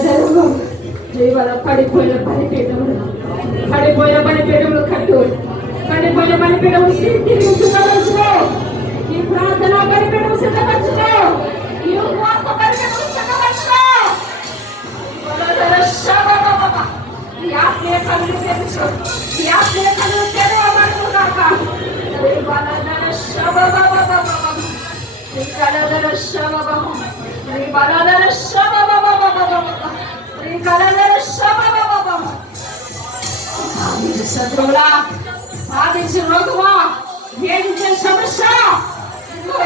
జరగవు ఇవాళ పడిపోయిన బలిపీఠములు పడిపోయిన బలిపీఠములు కట్టు పడిపోయిన బలిపీఠము తిరిగి సిద్ధపరచుకో ఈ ప్రార్థన బలిపీఠము సిద్ధపరచుకో ఈ ఉపవాస బలిపీఠము సిద్ధపరచుకో ఈ ఆత్మీయ కళ్ళు తెరుచు ఈ ఆత్మీయ కళ్ళు తెరవబడదు కాక ఇవాళ శవ శవ శవ కలదర శబబబ. ఈ బలదర శబబబబబబ. ఈ కలదర శబబబబబ. సాధించు శత్రువులా సాధించు రోగువా వేధించే సమస్య ఇదిగో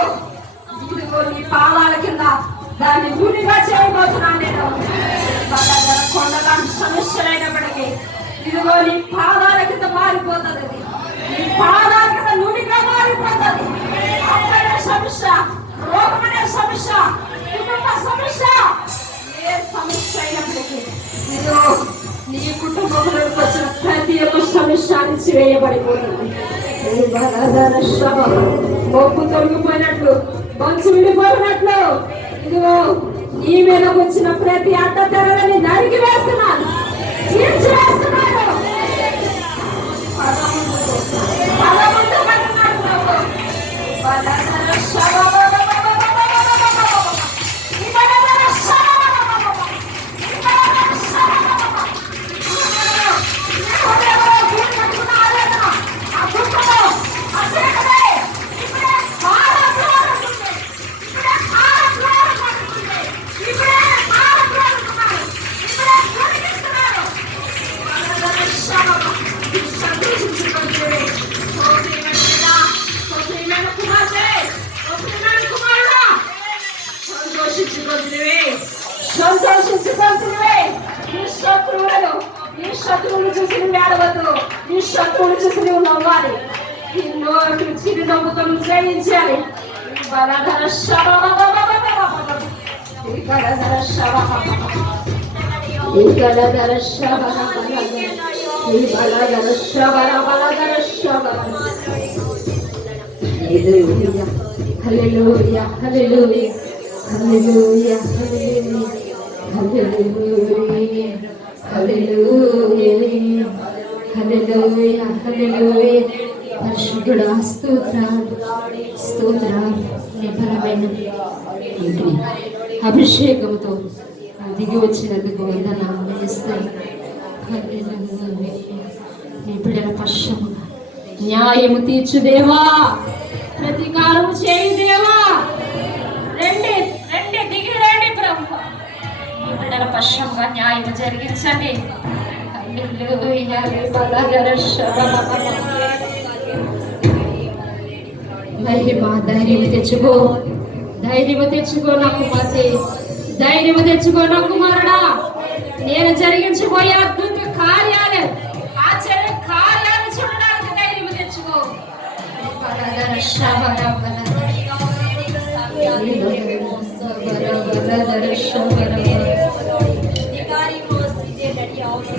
ఇదిగో నీ పాదాల కింద దాన్ని నూనెగా చేయబోతున్నాను నేను బలగల కొండలాంటి సమస్యలైనప్పటికీ ఇదిగో నీ పాదాల కింద మారిపోతుంది అది. నీ పాదాల కింద నూనెగా మారిపోతుంది అప్పుడే సమస్య రోగమనే సమస్య సమస్య ఏ సమస్య అయినప్పటికీ నీ వచ్చిన ప్రతి ఒక్క సమస్య అణిచివేయబడిపోతుంది ఈ బలగల తొలగిపోయినట్లు మంచు విడిపోయినట్లు ఇదిగో నీ మీదకు వచ్చిన ప్రతి అడ్డ తెరలని నరికి వేస్తున్నాను. తీర్చి వేస్తున్నాను. నిశ్శబ్దమును చూసి ఏడవద్దు నిశ్శబ్దమును చూసి నువ్వు నవ్వాలి ఈ నోటి చిరు నవ్వుతో నువ్వు జయించాలి బలధర శవ బలధర శవ బలధర శవ బలధర శవ బలధర శవ Hallelujah, hallelujah, hallelujah, hallelujah, hallelujah, hallelujah. పరిశుద్ధుడా అభిషేకంతో దిగి వచ్చినందుకు వందనాలు న్యాయము తీర్చు దేవా. ప్రతీకారము చేయు దేవా. ఎడల పశ్చముగా న్యాయం జరిగించండి మహిమా ధైర్యము తెచ్చుకో ధైర్యము తెచ్చుకో నా కుమార్తె ధైర్యము తెచ్చుకో నా కుమారుడా నేను జరిగించబోయే అద్భుత కార్యాలు ఆశ్చర్య కార్యాలు చూడడానికి ధైర్యము తెచ్చుకో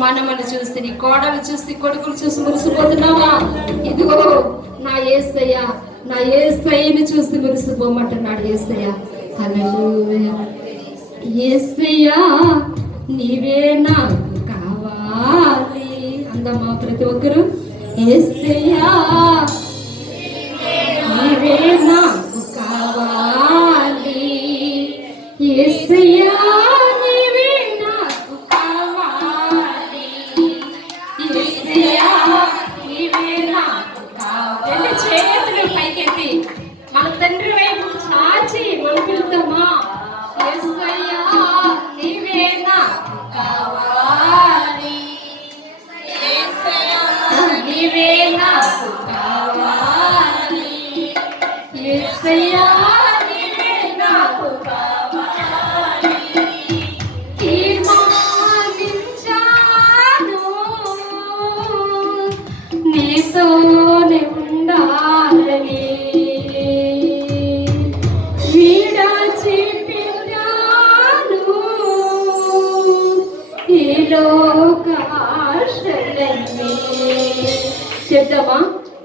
మనమని చూసి నీ కోడలు చూసి కొడుకులు చూసి మురిసిపోతున్నావా? ఇదిగో నా ఏసయ్యా నా ఏసయ్యని చూసి మురిసిపోమంటున్నాడు ఏసయ్యా. ఏసయ్యా నీవే నాకు కావాలి అందమ్మా ప్రతి ఒక్కరు. ఏసయ్యా నీవే నాకు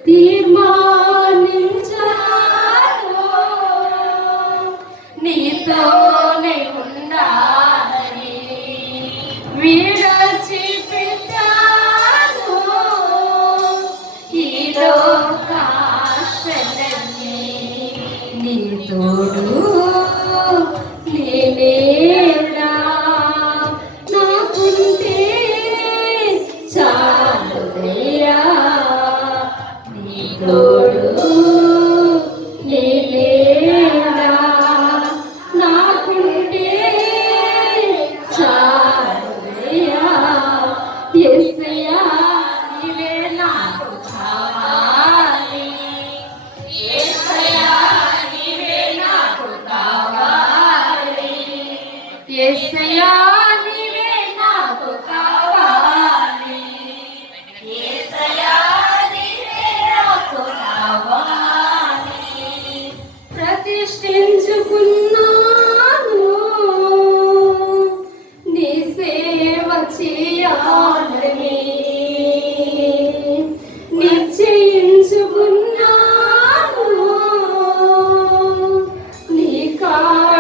తీర్మానించాను నీతోనే ఉండాలని విడచి పెట్టాను ఈ లోకాశని నీ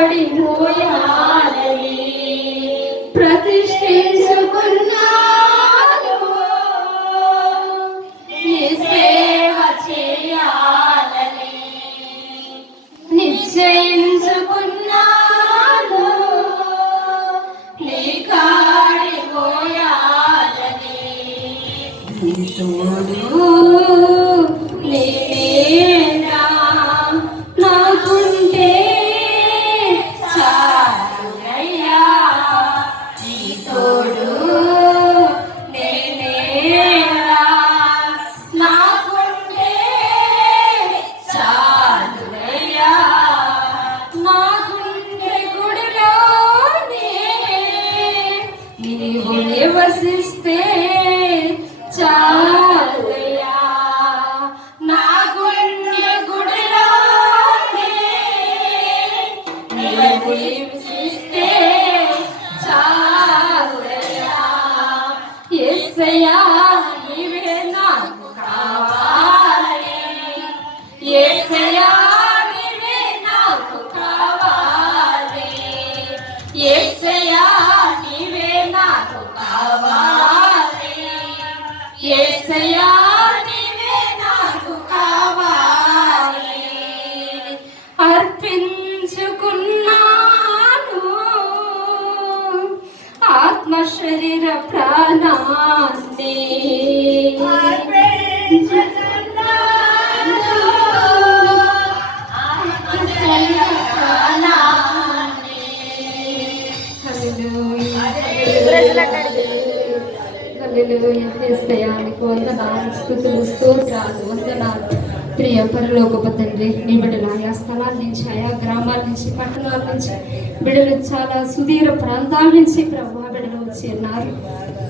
Glory. పట్టణాల నుంచి బిడ్డలు చాలా సుదీర ప్రాంతాల నుంచి ప్రభా బిడ్డలు ఉన్నారు.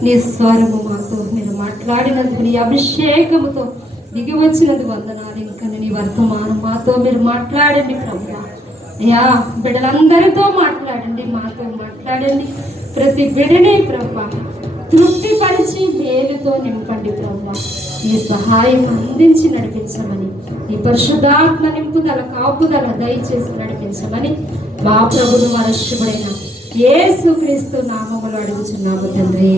నీ స్వరము మాతో మీరు మాట్లాడినందుకు నీ అభిషేకముతో దిగి వచ్చినందుకు వందనాలు. ఇంకా నీ వర్తమానం మాతో మీరు మాట్లాడండి ప్రభు. అయ్యా బిడ్డలందరితో మాట్లాడండి మాతో మాట్లాడండి. ప్రతి బిడ్డనే ప్రభా తృప్తిపరిచి మేలుతో నింపండి ప్రభా. ఈ సహాయం అందించి నడిపించమని ఈ పరిశుద్ధాత్మ నింపుదల కాపుదల దయచేసి నడిపించమని మా ప్రభుడు మరశుభుడైన యేసు క్రీస్తు నామములు అడుగుచున్నాము తండ్రి.